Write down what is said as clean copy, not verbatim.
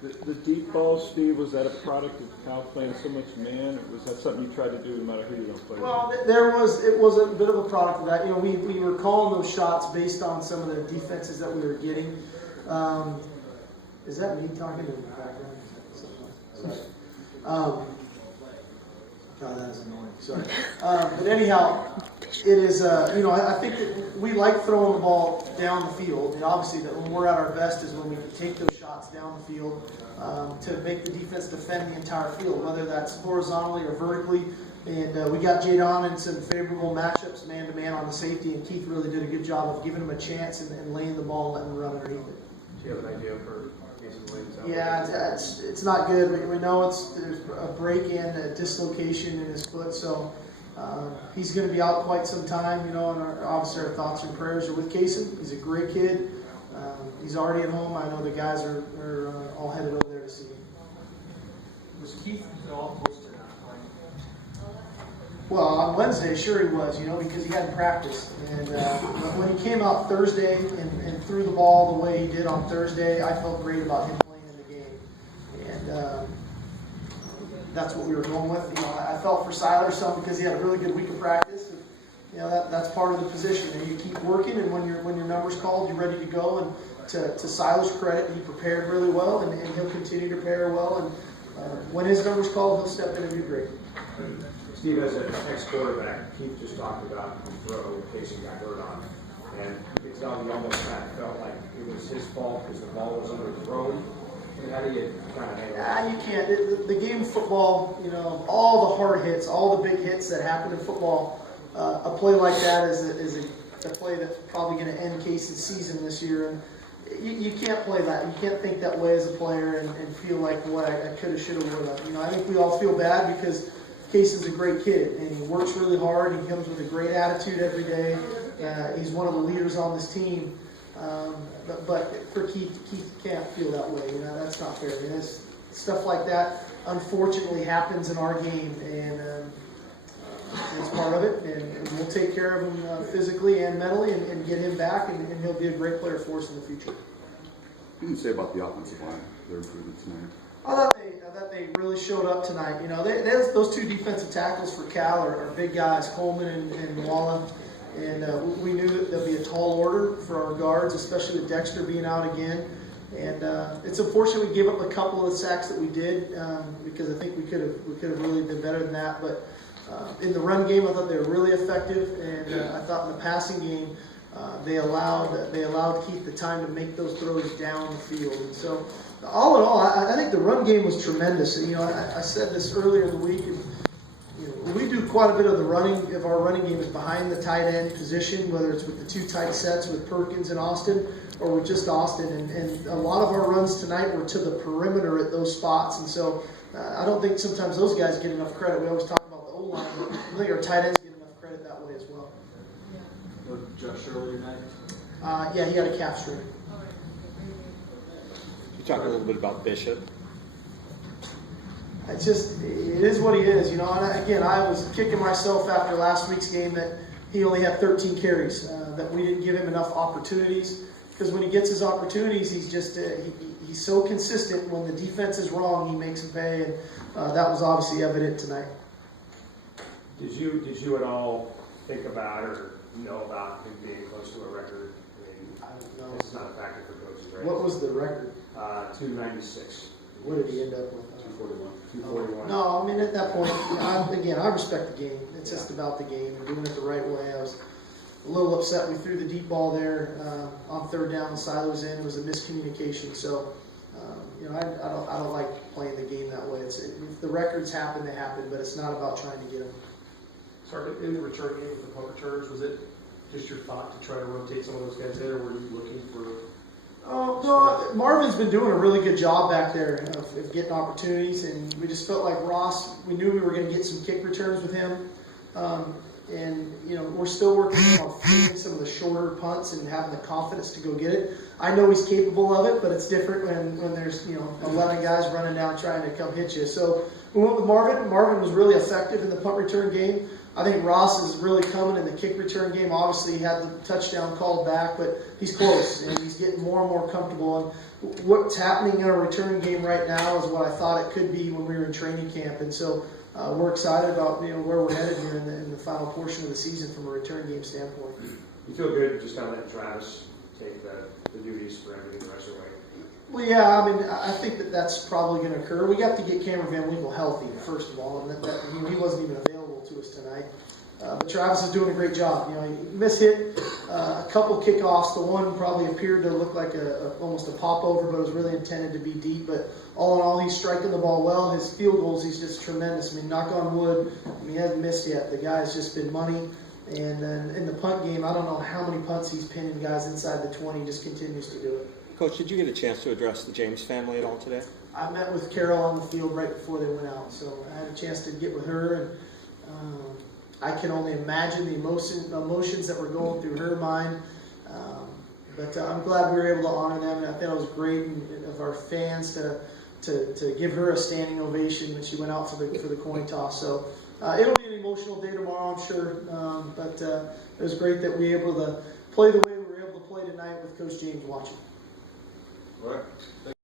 The deep ball, Steve, was that a product of Cal playing so much man, or was that something you tried to do no matter who you're going to play Well, it was a bit of a product of that. You know, we were calling those shots based on some of the defenses that we were getting. Is that me talking in the background? Sorry. God, that is annoying. Sorry. But anyhow, it is, I think that we like throwing the ball down the field. And obviously, that when we're at our best is when we can take those shots down the field to make the defense defend the entire field, whether that's horizontally or vertically. And we got Jadon in some favorable matchups, man-to-man on the safety, and Keith really did a good job of giving him a chance and laying the ball and letting him run underneath it. Do you have an idea for Kasen Williams? Yeah, it's not good. We know there's a break-in, a dislocation in his foot, so he's going to be out quite some time. You know, and obviously our thoughts and prayers are with Kasen. He's a great kid. He's already at home. I know the guys are all headed over there to see him. Was Keith at all close to not playing? Well, on Wednesday, sure he was, because he hadn't practiced. And when he came out Thursday and threw the ball the way he did on Thursday, I felt great about him playing in the game. And that's what we were going with. I felt for Siler some because he had a really good week of practice. And, that's part of the position. And you keep working, and when your number's called, you're ready to go. And to Siler's credit, he prepared really well, and he'll continue to prepare well. And when his number's called, he'll step in and do great. Steve, as an ex-quarterback, Keith just talked about the throw Kasen got hurt on. And you could tell he almost kind of felt like it was his fault because the ball was underthrown. How do you kind of handle that? You can't. The game of football, all the hard hits, all the big hits that happen in football, a play like that is a play that's probably going to end Kasen's season this year. And you can't play that. You can't think that way as a player and feel like, what I could have, should have, would have. I think we all feel bad because Kasen's a great kid, and he works really hard. He comes with a great attitude every day. He's one of the leaders on this team. But for Keith can't feel that way. That's not fair. Stuff like that, unfortunately, happens in our game, and it's part of it. And we'll take care of him physically and mentally and get him back, and he'll be a great player for us in the future. What can you say about the offensive line, their improvement tonight? I thought they really showed up tonight. Those two defensive tackles for Cal are big guys, Coleman and Walla. And we knew that there'll be a tall order for our guards, especially with Dexter being out again. And it's unfortunate we gave up a couple of the sacks that we did because I think we could have really been better than that. But in the run game, I thought they were really effective, and I thought in the passing game they allowed Keith the time to make those throws down the field. And so, all in all, I think the run game was tremendous. And I said this earlier in the week. We do quite a bit of our running game is behind the tight end position, whether it's with the two tight sets with Perkins and Austin, or with just Austin. And a lot of our runs tonight were to the perimeter at those spots. And so I don't think sometimes those guys get enough credit. We always talk about the O-line, but I think our tight ends get enough credit that way as well. Josh Shirley tonight? Yeah, he had a calf strain. You talk a little bit about Bishop. It is what he is, And again, I was kicking myself after last week's game that he only had 13 carries, that we didn't give him enough opportunities. Because when he gets his opportunities, he's just he's so consistent. When the defense is wrong, he makes them pay, and that was obviously evident tonight. Did you at all think about or know about him being close to a record? I don't know. It's not a factor for coaches, right? What was the record? 296. What did he end up with? 241. No, at that point, I respect the game. It's just about the game and doing it the right way. I was a little upset we threw the deep ball there on third down. The side was in. It was a miscommunication. So, I don't like playing the game that way. If the records happen, they happen, but it's not about trying to get them. Sorry, in the return game with the punt returns, was it just your thought to try to rotate some of those guys in, or were you looking for? No, Marvin's been doing a really good job back there of getting opportunities, and we just felt like Ross, we knew we were going to get some kick returns with him. We're still working on fielding some of the shorter punts and having the confidence to go get it. I know he's capable of it, but it's different when there's 11 guys running down trying to come hit you. So we went with Marvin. Marvin was really effective in the punt return game. I think Ross is really coming in the kick return game. Obviously, he had the touchdown called back, but he's close, and he's getting more and more comfortable. what's happening in our return game right now is what I thought it could be when we were in training camp, and so we're excited about where we're headed here in the final portion of the season from a return game standpoint. You feel good just kind of letting Travis take the duties for everything the rest of the way? Well, yeah, I mean, I think that's probably going to occur. We got to get Cameron Van Winkle healthy, first of all, and he wasn't even available to us tonight. But Travis is doing a great job. He mishit a couple kickoffs. The one probably appeared to look like almost a pop-over, but it was really intended to be deep. But all in all, he's striking the ball well. His field goals, he's just tremendous. I mean, knock on wood, he hasn't missed yet. The guy's just been money. And then in the punt game, I don't know how many punts he's pinning guys inside the 20. He just continues to do it. Coach, did you get a chance to address the James family at all today? I met with Carol on the field right before they went out, so I had a chance to get with her, and I can only imagine the emotions that were going through her mind. But I'm glad we were able to honor them, and I thought it was great of our fans to give her a standing ovation when she went out for the coin toss. So it'll be an emotional day tomorrow, I'm sure. But it was great that we were able to play the way we were able to play tonight with Coach James watching. All right.